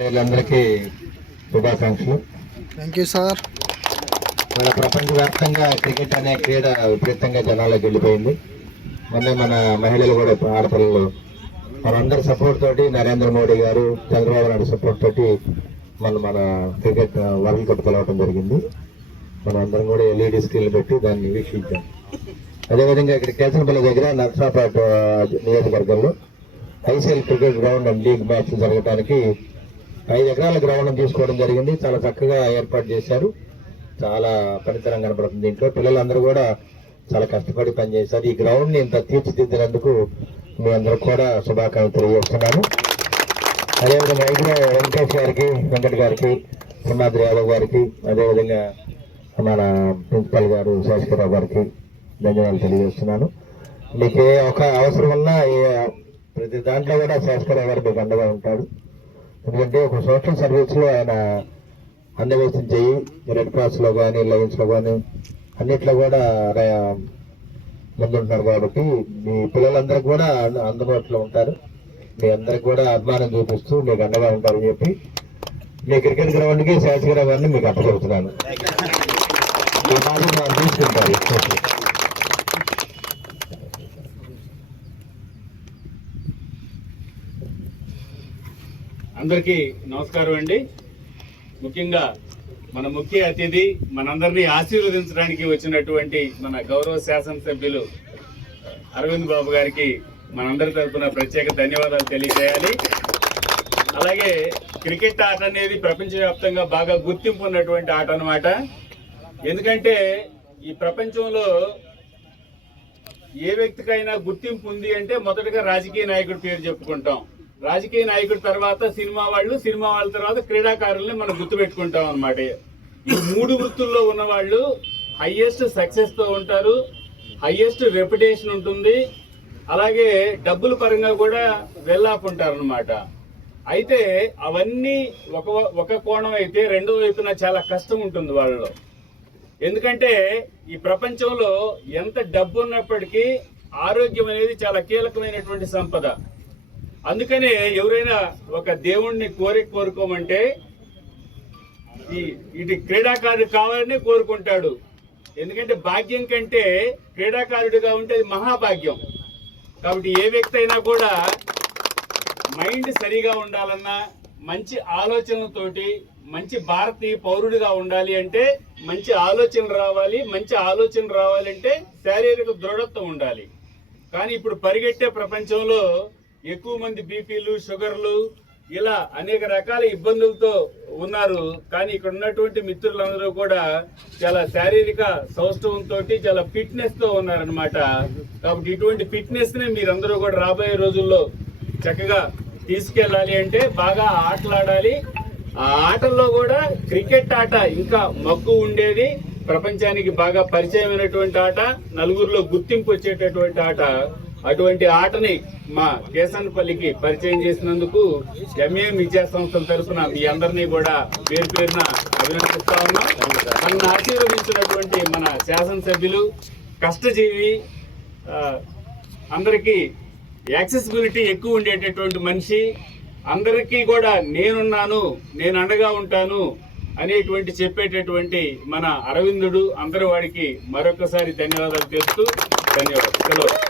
వీళ్ళందరికీ శుభాకాంక్షలు. Thank you sir మన ప్రపంచవ్యాప్తంగా క్రికెట్ అనే క్రీడ విపరీతంగా జనాలకు వెళ్ళిపోయింది. మొన్న మన మహిళలు కూడా ఆడపిల్లలు. మనందరి సపోర్ట్ తోటి నరేంద్ర మోడీ గారు చంద్రబాబు నాయుడు సపోర్ట్ తోటి మన మన క్రికెట్ వరల్డ్ కప్ గెలవడం జరిగింది. మనం అందరం కూడా ఎల్ఈడి స్క్రీన్లు పెట్టి దాన్ని వీక్షించాం. అదేవిధంగా ఇక్కడ కేసనపల్లి దగ్గర నర్సాపేట నియోజకవర్గంలో ICL cricket ground and league match జరగడానికి ఐదు ఎకరాల గ్రౌండ్ తీసుకోవడం జరిగింది. చాలా చక్కగా ఏర్పాటు చేశారు. చాలా పనితనం కనపడుతుంది దీంట్లో. పిల్లలందరూ కూడా చాలా కష్టపడి పనిచేశారు. ఈ గ్రౌండ్ని ఇంత తీర్చిదిద్దినందుకు మీ అందరూ కూడా శుభాకాంక్షలు తెలియజేస్తున్నాను. అదేవిధంగా ఐదులో వెంకటేష్ గారికి వెంకట్ గారికి సింహాద్రి యాదవ్ గారికి అదేవిధంగా మన ప్రిన్సిపల్ గారు శేషకరావు గారికి ధన్యవాదాలు తెలియజేస్తున్నాను. మీకు ఏ ఒక అవసరం ఉన్నా ఏ- ప్రతి దాంట్లో కూడా శేషకరావు గారు మీకు అండగా ఉంటాడు. ఎందుకంటే ఒక సోషల్ సర్వీస్లో ఆయన అందవేసిన చేయి రెడ్ క్రాస్లో కానీ లయన్స్లో కానీ అన్నిట్లో కూడా ఆయన ముందుంటున్నారు కాబట్టి మీ పిల్లలందరూ కూడా అందుబాటులో ఉంటారు. మీ అందరికి కూడా అభిమానం చూపిస్తూ మీకు అండగా ఉంటారని చెప్పి మీ క్రికెట్ గ్రౌండ్కి శాస్త్రరావు మీకు అప్పచెబుతున్నాను తీసుకుంటారు. అందరికీ నమస్కారం అండి. ముఖ్యంగా మన ముఖ్య అతిథి మనందరినీ ఆశీర్వదించడానికి వచ్చినటువంటి మన గౌరవ శాసనసభ్యులు అరవింద్ బాబు గారికి మనందరి తరపున ప్రత్యేక ధన్యవాదాలు తెలియజేయాలి. అలాగే క్రికెట్ ఆట అనేది ప్రపంచవ్యాప్తంగా బాగా గుర్తింపు ఉన్నటువంటి ఆట అనమాట ఎందుకంటే ఈ ప్రపంచంలో ఏ వ్యక్తికైనా గుర్తింపు ఉంది అంటే మొదటగా రాజకీయ నాయకుడి పేరు చెప్పుకుంటాం. రాజకీయ నాయకుడి తర్వాత సినిమా వాళ్ళు సినిమా వాళ్ళ తర్వాత క్రీడాకారుల్ని మనం గుర్తుపెట్టుకుంటాం అనమాట ఈ మూడు వృత్తుల్లో ఉన్న వాళ్ళు హయ్యెస్ట్ సక్సెస్తో ఉంటారు హయ్యెస్ట్ రెప్యుటేషన్ ఉంటుంది. అలాగే డబ్బుల పరంగా కూడా వెళ్ళాపు ఉంటారనమాట అయితే అవన్నీ ఒక ఒక కోణం అయితే రెండో వైపున చాలా కష్టం ఉంటుంది వాళ్ళలో. ఎందుకంటే ఈ ప్రపంచంలో ఎంత డబ్బు ఉన్నప్పటికీ ఆరోగ్యం అనేది చాలా కీలకమైనటువంటి సంపద. అందుకనే ఎవరైనా ఒక దేవుణ్ణి కోరి కోరుకోమంటే ఈ ఇటు క్రీడాకారుడు కావాలని కోరుకుంటాడు. ఎందుకంటే భాగ్యం కంటే క్రీడాకారుడిగా ఉంటే అది మహాభాగ్యం. కాబట్టి ఏ వ్యక్తి అయినా కూడా మైండ్ సరిగా ఉండాలన్నా మంచి ఆలోచనలతోటి మంచి భారతీయ పౌరుడిగా ఉండాలి అంటే మంచి ఆలోచన రావాలి మంచి ఆలోచన రావాలంటే శారీరక దృఢత్వం ఉండాలి. కానీ ఇప్పుడు పరిగెట్టే ప్రపంచంలో ఎక్కువ మంది బీపీలు షుగర్లు ఇలా అనేక రకాల ఇబ్బందులతో ఉన్నారు. కానీ ఇక్కడ ఉన్నటువంటి మిత్రులందరూ కూడా చాలా శారీరక సౌష్ఠవంతో చాలా ఫిట్నెస్తో ఉన్నారనమాట కాబట్టి ఇటువంటి ఫిట్నెస్ని మీరందరూ కూడా రాబోయే రోజుల్లో చక్కగా తీసుకెళ్ళాలి అంటే బాగా ఆటలాడాలి. ఆ ఆటల్లో కూడా క్రికెట్ ఆట ఇంకా మక్కువ ఉండేది. ప్రపంచానికి బాగా పరిచయమైనటువంటి ఆట నలుగురిలో గుర్తింపు వచ్చేటటువంటి ఆట. అటువంటి ఆటని మా కేసన్పల్లికి పరిచయం చేసినందుకు ఎంఏ విద్యా సంస్థల తరఫున మీ అందరినీ కూడా పేరు పేరున అభినందిస్తా ఉన్నాం. తనను ఆశీర్వదించినటువంటి మన శాసనసభ్యులు కష్టజీవి అందరికీ యాక్సెసిబిలిటీ ఎక్కువ ఉండేటటువంటి మనిషి. అందరికీ కూడా నేనున్నాను నేను అండగా ఉంటాను అనేటువంటి చెప్పేటటువంటి మన అరవిందుడు అందరి వాడికి మరొకసారి ధన్యవాదాలు తెలుస్తూ ధన్యవాదాలు. సెలవు.